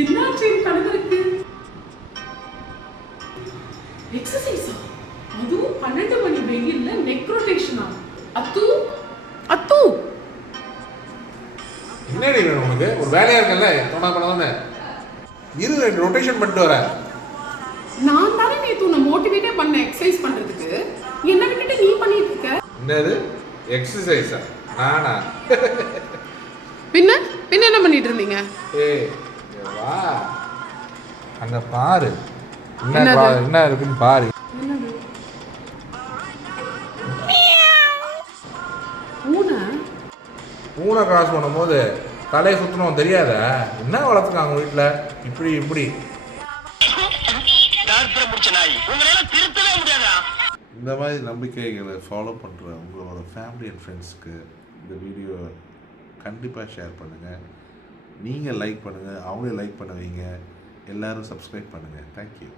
என்னாச்சு கணவருக்கு? எக்ஸசைஸா? அதுவும் 12 மணி வெயில்ல நெக் ரொட்டேஷனா? அத்து அத்து என்னடி வேணும் உனக்கு? ஒரு வேலையா இருக்கல, தோணா பண்ணதானே இரு, 2 ரொட்டேஷன் பண்ணிட்டு வரேன். நான் தானே நேத்து உன்னை மோட்டிவேட்டே பண்ண எக்ஸசைஸ் பண்றதுக்கு. என்ன விட்டுட்டு நீ பண்ணிட்டு இருக்க? என்னது எக்ஸசைஸா? நானா? பின்ன பின்ன என்ன பண்ணிட்டு இருந்தீங்க? ஏய் வா, அங்க பாரு என்னது? என்ன இருக்குன்னு பாரு. என்னது? பூனை? பூனை கிராஸ் பண்ணும்போது தலையை சுற்றணும் தெரியாத? என்ன வளர்த்துக்காங்க வீட்டில் இப்படி இப்படி? இந்த மாதிரி நம்பிக்கைகளை ஃபாலோ பண்ணுற உங்களோட ஃபேமிலி அண்ட் ஃப்ரெண்ட்ஸ்க்கு இந்த வீடியோ கண்டிப்பாக ஷேர் பண்ணுங்கள். நீங்கள் லைக் பண்ணுங்கள், அவங்களே லைக் பண்ண வைங்க. எல்லோரும் சப்ஸ்கிரைப் பண்ணுங்கள். தேங்க்யூ.